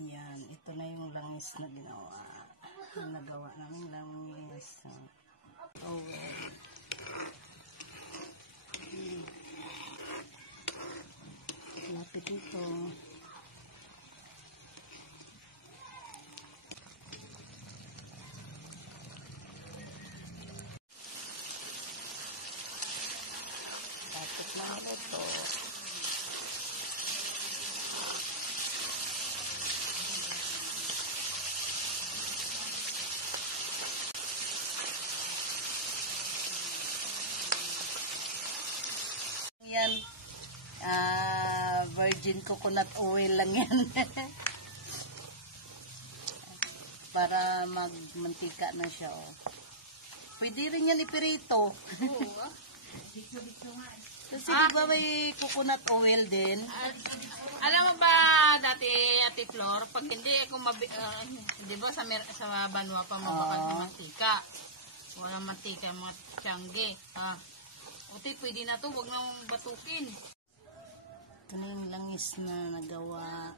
Yan, ito na yung langis na ginawa. Yung nagawa namin langis. Oh, well. Lapit ito. Lapit na ito. Yan, virgin coconut oil lang yan. Para magmantika na siya. Oh. Pwede rin yan ipirito. Kasi diba may coconut oil din? Alam mo ba dati, Ate Flor, pag hindi ako di ba sa banwa pa mabakal ng mantika. Walang mantika, mga tiyangge. Uti, pwede na to, huwag nang batukin. Ito na yung langis na nagawa.